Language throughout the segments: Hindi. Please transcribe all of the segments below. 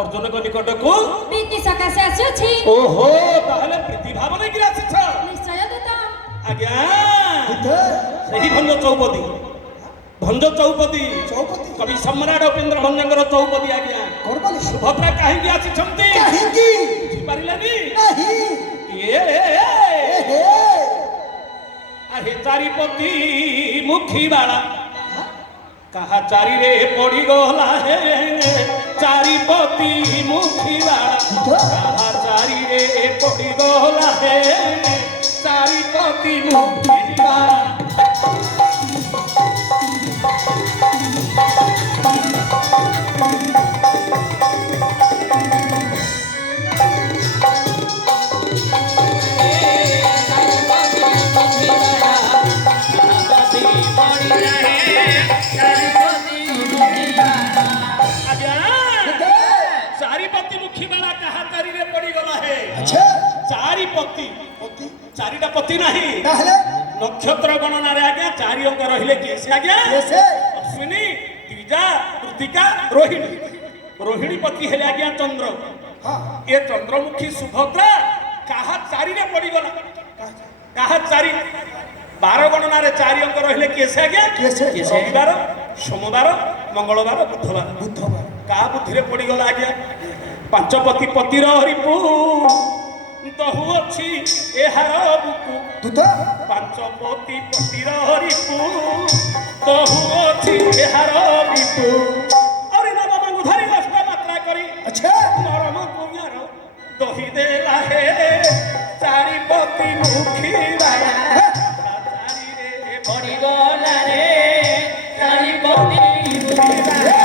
अर्जुन को निकट को प्रीति सकाशे आछी। ओहो ताहले प्रीति भाव नै गिरा आछी छ निश्चय दता आज्ञा सही भंज चौपदी कवि सम्राट उपेंद्र भंजंगर चौपदी आज्ञा करबाली सुभद्रा काहे कि आछी छंती काहे कि बुझी पारिलानी नहीं ए आहे चारिपति मुखी बाला कहा चारी रे पड़ी गला है चारिपति मुखी बाला कहा चारी रे पड़ी गला है चारिपति मुखी बाला चारिपति मुखी वाला कहा चारी रे पड़ी गला है। अच्छा चारिपति चारिटा पति नहीं ताहले नक्षत्र गणना रे आज्ञा चारि अंक रहिले कैसे आज्ञा कैसे अश्विनी द्विजा कृतिका रोहिणी रोहिणी पति हेले आज्ञा चंद्र हां ये चंद्रमुखी सुभद्रा कहा चारि रे पड़ी गला कहा चारि 12 गणना रे चारि अंक रहिले कैसे आज्ञा कैसे रविवार सोमवार मंगलवार बुधवार का बुद्धि रे पड़ी गला आज्ञा पांचपति पतिर हरिपु दहु अछि एहार बुकु दुता पांचपति पतिर हरिपु दहु अछि एहार बिपु अरे ना बाबा धरि अष्ट मात्रा करी अच्छा मरम कुमार दही देला हे चारिपति मुखी बाला चारि रे पड़ी गला रे चारिपति मुखी बाला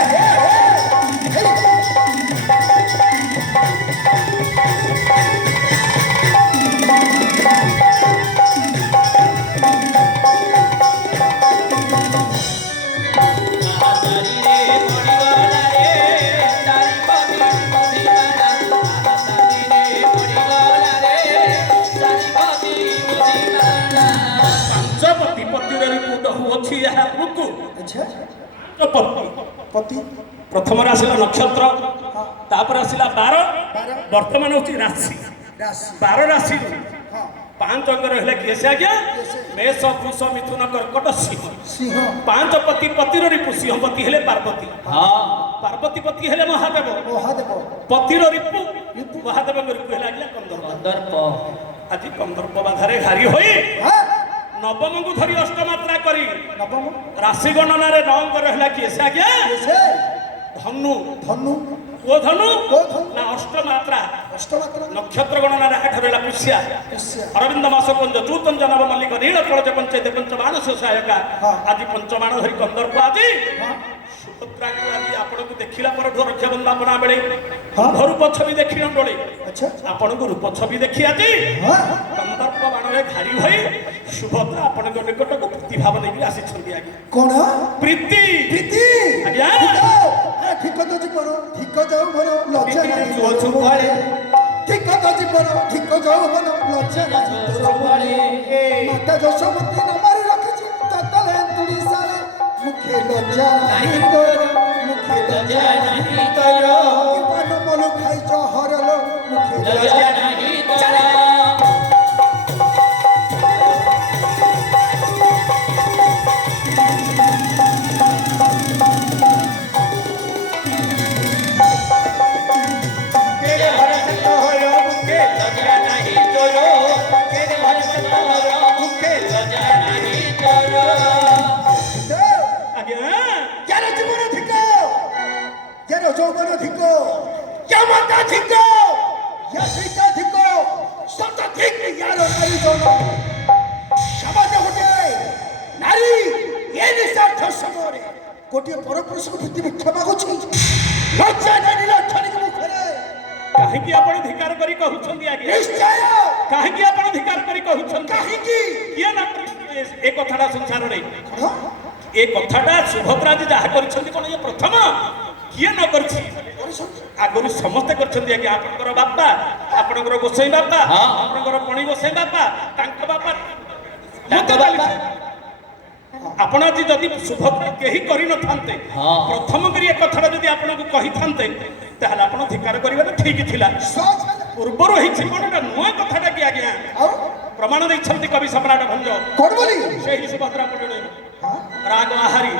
पति प्रथम आसला नक्षत्र तापर आसला 12 वर्तमान होची राशि 12 राशि 5 अंग रहले कैसे आज्ञा मेष वृष मिथुन कर्कट सिंह 5 पति पतिर रिपु सिंह पति हेले पार्वती पार्वती पति हेले महादेव पतिर रिपु महादेव रिपु हेले आज्ञा कंदर्प आज कंदर्प बाधारे घारी होई नवम को धरी अष्टमात्रा करी नवम राशि गणना रे नवम रहला कैसे आज्ञा धनु धनु को धनु ना अष्टमात्रा नक्षत्र गणना रे 8 रहला पुष्या अरविंद मास पंच चूतन जनव मल्लिक नील कलज पंचायत पंचमाण सहायका आज पंचमाण धरी कंदर्प आज सुभद्रा को आज आपण को देखिला पर रक्षा बंदना बेले रूप छवि देखिन बेले अच्छा आपण को रूप छवि देखि आज कंदर्प बाण रे घारी होई सुभद्रा आपण को निकट को प्रीति भाव नै आसी छंदी आगे कोन प्रीति प्रीति आज्ञा ठीक तो जीवन ठीक जाऊ भलो लज्जा नहीं जो छुपाले ठीक तो जीवन ठीक जाऊ भलो लज्जा नहीं तोर बळे माता जशोमती नमारी रखछि ततले तुडी साले मुखे लज्जा नहीं तोर मुखे लज्जा नहीं तोर पान मोलु खाइ छ हरलो मुखे लज्जा नहीं तोर যৌবন ধিকো কেমনটা ধিকো ইয়া সেইটা ধিকো সত ঠিক ইয়ার নারী জন সমাজ হতে নারী এই নিঃস্বার্থ সমরে গোটিয়ে পরপুরুষকে পৃথিবী ক্ষমা করছি লজ্জা নারী লক্ষণিক মুখরে କାହିଁକି ଆପଣ ଧିକାର କରି କହୁଛନ୍ତି ଆଜ୍ଞା? ନିଶ୍ଚୟ କାହିଁକି ଆପଣ ଧିକାର କରି କହୁଛନ୍ତି? କାହିଁକି କିଏ ନା ଏ କଥାଟା ସଂସାରରେ କଣ ଏ କଥାଟା ସୁଭଦ୍ରା ଆଜି ଯାହା କରିଛନ୍ତି କଣ ଇଏ ପ୍ରଥମ? କିଏ ନ କରିଛି? କରିଛନ୍ତି? ଆଗରୁ ସମସ୍ତେ କରିଛନ୍ତି ଆଜ୍ଞା। ଆପଣଙ୍କର ବାପା, ଆପଣଙ୍କର ଗୋସାଇଁ ବାପା, ଆପଣଙ୍କର ପଣି ଗୋସାଇଁ ବାପା, ତାଙ୍କ ବାପା, ତାଙ୍କ ବାପା। ଆପଣ ଆଜି ଯଦି ସୁଭଦ୍ରା କେହି କରିନଥାନ୍ତେ, ପ୍ରଥମ କରି ଏ କଥାଟା ଯଦି ଆପଣଙ୍କୁ କହିଥାନ୍ତେ, ତାହେଲେ ଆପଣ ଧିକାର କରିବାଟା ଠିକ ଥିଲା। ସହଜ ହେଲା। ପୂର୍ବରୁ ହେଇଛି କଣ ଗୋଟେ ନୂଆ କଥାଟା କି ଆଜ୍ଞା? ଆଉ ପ୍ରମାଣ ଦେଇଛନ୍ତି କବି ସମ୍ରାଟ ଭଞ୍ଜ। କଣ ବୋଲି ସେହି ସୁଭଦ୍ରା ପଟରେ ରାଗ ଆହାରି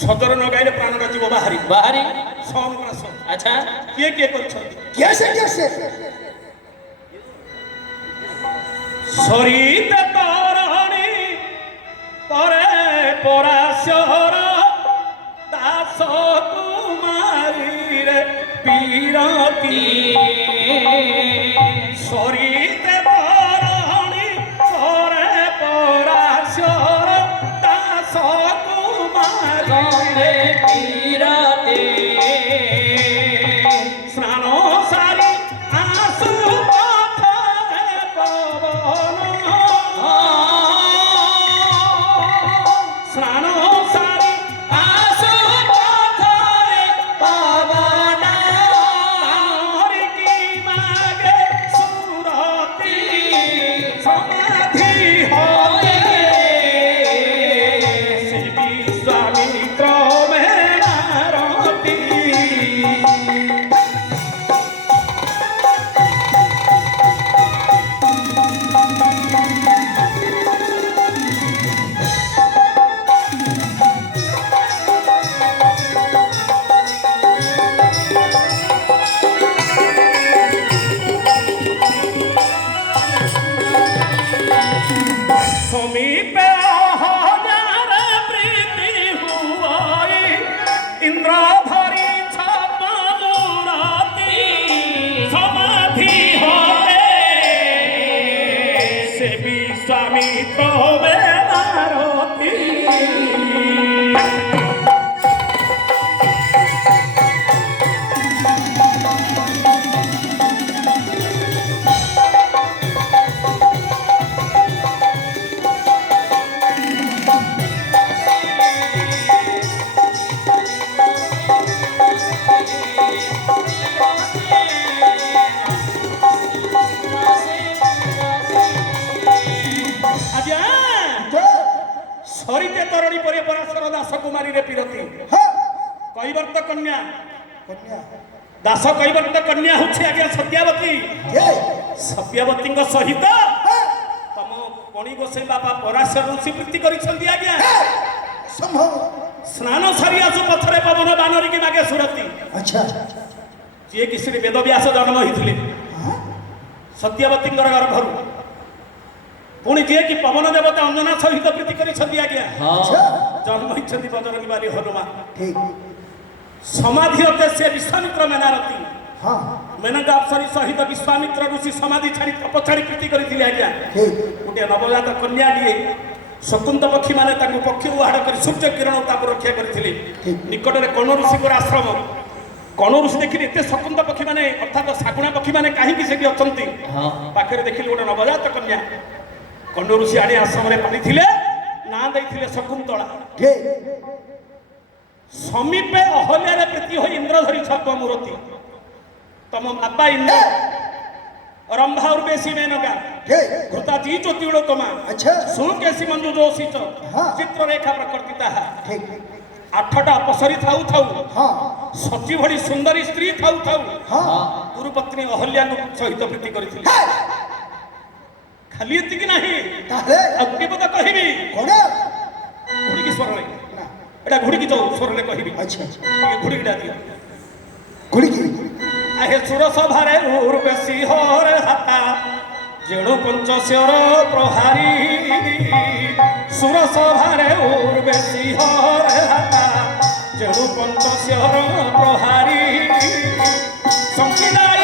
ସଦର ନ ଗାଇଲେ ପ୍ରାଣର ଯିବ ବାହାରି। ବାହାରି ସୋମରାସ ଆଚ୍ଛା କିଏ କିଏ କରିଛନ୍ତି? କିଏ ସେ সরিতে তরণী পরে পরাশর দাস কুমারীর বীরতি সরিতে তরণী পরে পরাশর দাস কুমারী বিরতে স্নান সারি আসু পথে পবন স্নান সারি আসু পথে পবন হরি কি মাগে সুরতি সমাধি হতে শ্রী বিশ্বামিত্র মেলারতি समीपे हजार प्रीति हुआई इंद्र धरी छाती समाधि होते से विश्वामित्र बेलारती ଆଜ୍ଞା ସରିତେ ତରଣୀ ପରେ ପରାଶର ଦାସ କୁମାରୀରେ ପିରତି କୈବର୍ତ୍ତ କନ୍ୟା କନ୍ୟା ଦାସ କୈବର୍ତ୍ତ କନ୍ୟା ହଉଛି ଆଜ୍ଞା ସତ୍ୟାବତୀ। ସତ୍ୟାବତୀଙ୍କ ସହିତ ତମ ପଣି ଗୋସାଇଁ ବାପା ପରାଶର ଋଷି ପ୍ରୀତି କରିଛନ୍ତି ଆଜ୍ଞା। ସମ୍ଭବ ସ୍ନାନ ସାରି ଆସୁ ପଥରେ ପବନ ବାନରିକି ମାଗେ ସୁରତି। ଆଚ୍ଛା ଯିଏ କି ଶ୍ରୀ ବେଦବ୍ୟାସ ଜନ୍ମ ହୋଇଥିଲେ ସତ୍ୟାବତୀଙ୍କର ଗର୍ଭରୁ, ପୁଣି ଯିଏ କି ପବନ ଦେବତା ଅଞ୍ଜନା ସହିତ ପ୍ରୀତି କରିଛନ୍ତି ଆଜ୍ଞା। ଆଚ୍ଛା ଜନ୍ମ ହୋଇଛନ୍ତି ବଜରଙ୍ଗୀ ବାଲି ହନୁମାନ। ଠିକ ସମାଧି ହତେ ସେ ବିଶ୍ୱାମିତ୍ର ମେନାରତି। ହଁ ମେନକା ଅପ୍ସରୀ ସହିତ ବିଶ୍ୱାମିତ୍ର ଋଷି ସମାଧି ଛାଡ଼ି ତପ ଛାଡ଼ି ପ୍ରୀତି କରିଥିଲେ ଆଜ୍ଞା। ଠିକ ଗୋଟିଏ ନବଜାତ କନ୍ୟାଟିଏ ଶକୁନ୍ତ ପକ୍ଷୀ ମାନେ ତାଙ୍କୁ ପକ୍ଷୀରୁ ଆହାଡ଼ କରି ସୂର୍ଯ୍ୟ କିରଣ ତାକୁ ରକ୍ଷା କରିଥିଲେ। ନିକଟରେ କଣ ଋଷିଙ୍କର ଆଶ୍ରମ। କଣ ଋଷି ଦେଖିଲେ ଏତେ ଶକୁନ୍ତ ପକ୍ଷୀ ମାନେ ଅର୍ଥାତ ଶାଗୁଣା ପକ୍ଷୀ ମାନେ କାହିଁକି ସେଠି ଅଛନ୍ତି? ପାଖରେ ଦେଖିଲେ ଗୋଟେ ନବଜାତ କନ୍ୟା। କଣ ଋଷି ଆଣି ଆଶ୍ରମରେ ପାଳିଥିଲେ, ନାଁ ଦେଇଥିଲେ ଶକୁନ୍ତଳା। ଠିକ ସମୀପେ ଅହଲ୍ୟାରେ ପ୍ରୀତି ହୋଇ ଇନ୍ଦ୍ର ଧରି ଛପ ମୂରତି। ତମ ବାପା ଇନ୍ଦ୍ର ରମ୍ଭା ଉର୍ବେଶୀ ମେନକା ଠିକ ଘୃତାଚୀ ଜ୍ୟୋତିଳୋକମା ଆଚ୍ଛା ସୁକେଶୀ ମଞ୍ଜୁ ଯୋଶୀଚ ହଁ। ଚିତ୍ରରେଖା ପ୍ରକୃତି ତାହା। ଠିକ ଆଠଟା ଅପସରୀ ଥାଉ ଥାଉ ହଁ ସତୀ ଭଳି ସୁନ୍ଦରୀ ସ୍ତ୍ରୀ ଥାଉ ଥାଉ ହଁ ଗୁରୁପତ୍ନୀ ଅହଲ୍ୟାଙ୍କୁ ସହିତ ପ୍ରୀତି କରିଥିଲେ। ଖାଲି ଏତିକି ନାହିଁ, ତାହେଲେ ଆଉ ଗୋଟିଏ କଥା କହିବି କଣ ଘୁଡ଼ିକି ସ୍ୱରରେ, ନା ଏଟା ଘୁଡ଼ିକି ଯାଉ ସ୍ୱରରେ କହିବି। ଆଚ୍ଛା ଟିକେ ଘୁଡ଼ିକିଟା ଦିଅ। କୁଡ଼ିକି আহে সুরসভারে উর্বেশী হরে হাতা যেণু পঞ্চশর প্রহারী সুরসভারে উর্বেশী হরে হাতা যেণু পঞ্চশর প্রহারী সংকিদাই